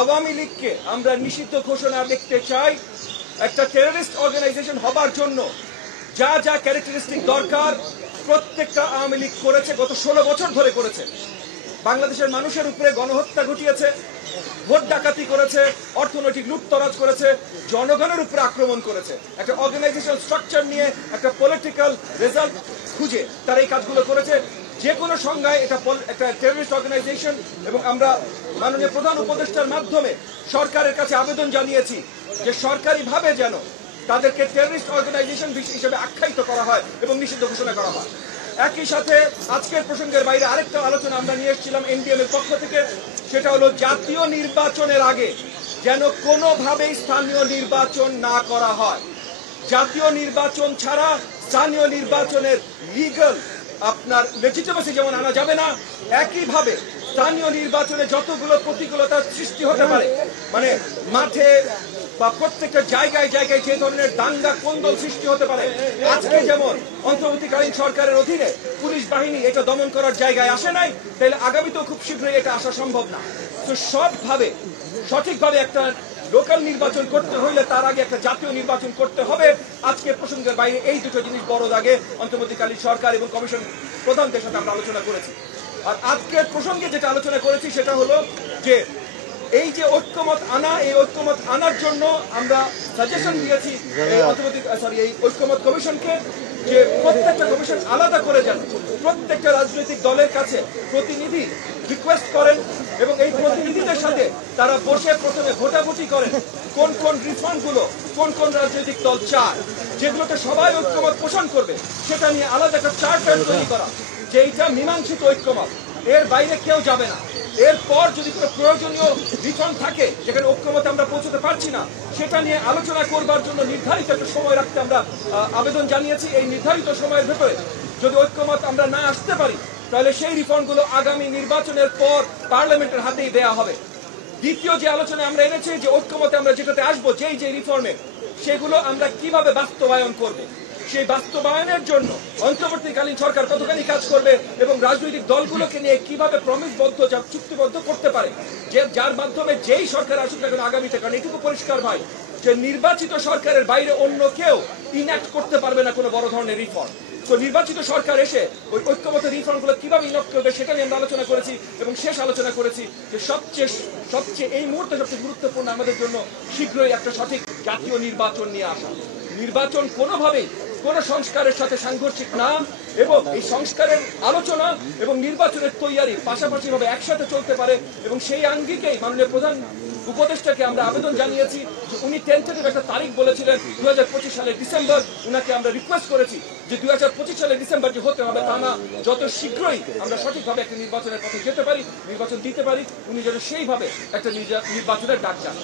আওয়ামী লীগকে আমরা নিষিদ্ধ ঘোষণা দেখতে চাই। একটা টেররিস্ট অর্গানাইজেশন হবার জন্য যা যা ক্যারেক্টারিস্টিক দরকার প্রত্যেকটা আওয়ামী লীগ করেছে, গত 16 বছর ধরে করেছে। বাংলাদেশের মানুষের উপরে গণহত্যা ঘটিয়েছে, ভোট ডাকাতি করেছে, অর্থনৈতিক লুটতরাজ করেছে, জনগণের উপরে আক্রমণ করেছে। একটা অর্গানাইজেশন স্ট্রাকচার নিয়ে একটা পলিটিক্যাল রেজাল্ট খুঁজে তারা এই কাজগুলো করেছে। যে কোনো সংজ্ঞায় এটা একটা টেররিস্ট অর্গানাইজেশন। এবং আমরা মাননীয় প্রধান উপদেষ্টার মাধ্যমে সরকারের কাছে আবেদন জানিয়েছি যে সরকারিভাবে যেন তাদেরকে টেররিস্ট অর্গানাইজেশন হিসেবে আখ্যায়িত করা হয় এবং নিষিদ্ধ ঘোষণা করা হয়। একই সাথে আজকের প্রসঙ্গের বাইরে আরেকটা আলোচনা আমরা নিয়ে এসেছিলাম এনডিএম এর পক্ষ থেকে, সেটা হলো জাতীয় নির্বাচনের আগে যেন কোনোভাবেই স্থানীয় নির্বাচন না করা হয়। জাতীয় নির্বাচন ছাড়া স্থানীয় নির্বাচনের লিগ্যাল আপনার লেজিটিমেসি যেমন আনা যাবে না, একইভাবে স্থানীয় নির্বাচনে যতগুলো প্রতিকূলতার সৃষ্টি হতে পারে, মানে মাঠে বা প্রত্যেকটা জায়গায় জায়গায় যে ধরনের দাঙ্গা কোন্দল সৃষ্টি হতে পারে, আজকে যেমন অন্তর্বর্তীকালীন সরকারের অধীনে পুলিশ বাহিনী এটা দমন করার জায়গায় আসে নাই, তাহলে আগামীতেও খুব শীঘ্রই এটা আসা সম্ভব না। তো সবভাবে সঠিকভাবে একটা লোকাল নির্বাচন করতে হইলে তার আগে একটা জাতীয় নির্বাচন করতে হবে। আজকে প্রসঙ্গের বাইরে এই দুটো জিনিস বড় দাগে অন্তর্বর্তীকালীন সরকার এবং কমিশন প্রধানদের সাথে আমরা আলোচনা করেছি। আর আজকের প্রসঙ্গে যেটা আলোচনা করেছি সেটা হলো যে এই যে ঐক্যমত আনা, এই ঐক্যমত আনার জন্য আমরা সাজেশন দিয়েছি এই ঐক্যমত কমিশনকে যে প্রত্যেকটা কমিশন আলাদা করে যান, প্রত্যেকটা রাজনৈতিক দলের কাছে প্রতিনিধি রিকোয়েস্ট করেন এবং এই প্রতিনিধিদের সাথে তারা বসে প্রথমে ভোটাভুটি করেন কোন কোন রিফর্মগুলো কোন কোন রাজনৈতিক দল চায়, যেগুলোতে সবাই ঐক্যমত পোষণ করবে সেটা নিয়ে আলাদা একটা চার্টার তৈরি করা, যে এইটা মীমাংসিত ঐক্যমত, এর বাইরে কেউ যাবে না। এরপর যদি কোনো প্রয়োজনীয় রিফর্ম থাকে যেখানে ঐক্যমতে আমরা পৌঁছতে পারছি না, সেটা নিয়ে আলোচনা করবার জন্য নির্ধারিত একটা সময় রাখতে আমরা আবেদন জানিয়েছি। এই নির্ধারিত সময়ের ভেতরে যদি ঐক্যমত আমরা না আসতে পারি তাহলে সেই রিফর্মগুলো আগামী নির্বাচনের পর পার্লামেন্টের হাতেই দেয়া হবে। দ্বিতীয় যে আলোচনা আমরা এনেছি যে ঐক্যমতে আমরা যেটাতে আসবো, যেই যে রিফর্মে, সেগুলো আমরা কিভাবে বাস্তবায়ন করব, সেই বাস্তবায়নের জন্য অন্তর্বর্তীকালীন সরকার কতখানি কাজ করবে এবং রাজনৈতিক দলগুলোকে নিয়ে কিভাবে প্রমিসবদ্ধ চুক্তিবদ্ধ করতে পারে, যে যার মাধ্যমে যেই সরকার আসুক না কেন আগামীতে, কারণ এটুকু পরিষ্কার ভাই যে নির্বাচিত সরকারের বাইরে অন্য কেউ ইনঅ্যাক্ট করতে পারবে না কোনো বড় ধরনের রিফর্ম। তো নির্বাচিত সরকার এসে ওই ঐক্যমত রিফর্মগুলো কিভাবে ইনঅ্যাক্ট করবে সেটা নিয়ে আমরা আলোচনা করেছি এবং শেষ আলোচনা করেছি যে সবচেয়ে এই মুহূর্তে সবচেয়ে গুরুত্বপূর্ণ আমাদের জন্য শীঘ্রই একটা সঠিক জাতীয় নির্বাচন নিয়ে আসা। নির্বাচন কোনোভাবেই কোন সংস্কারের সাথে সাংঘর্ষিক না, এবং এই সংস্কারের আলোচনা এবং নির্বাচনের তৈয়ারি পাশাপাশি ভাবে একসাথে চলতে পারে। এবং সেই আঙ্গিকেই মাননীয় প্রধান উপদেষ্টাকে আমরা আবেদন জানিয়েছি যে উনি টেন্টেটিভ একটা তারিখ বলেছিলেন 2025 সালের ডিসেম্বর। উনাকে আমরা রিকোয়েস্ট করেছি যে 2025 সালের ডিসেম্বর যে হতে হবে তা না, যত শীঘ্রই আমরা সঠিকভাবে একটা নির্বাচনের পথে যেতে পারি, নির্বাচন দিতে পারি, উনি যেন সেইভাবে একটা নির্বাচনের ডাক চান।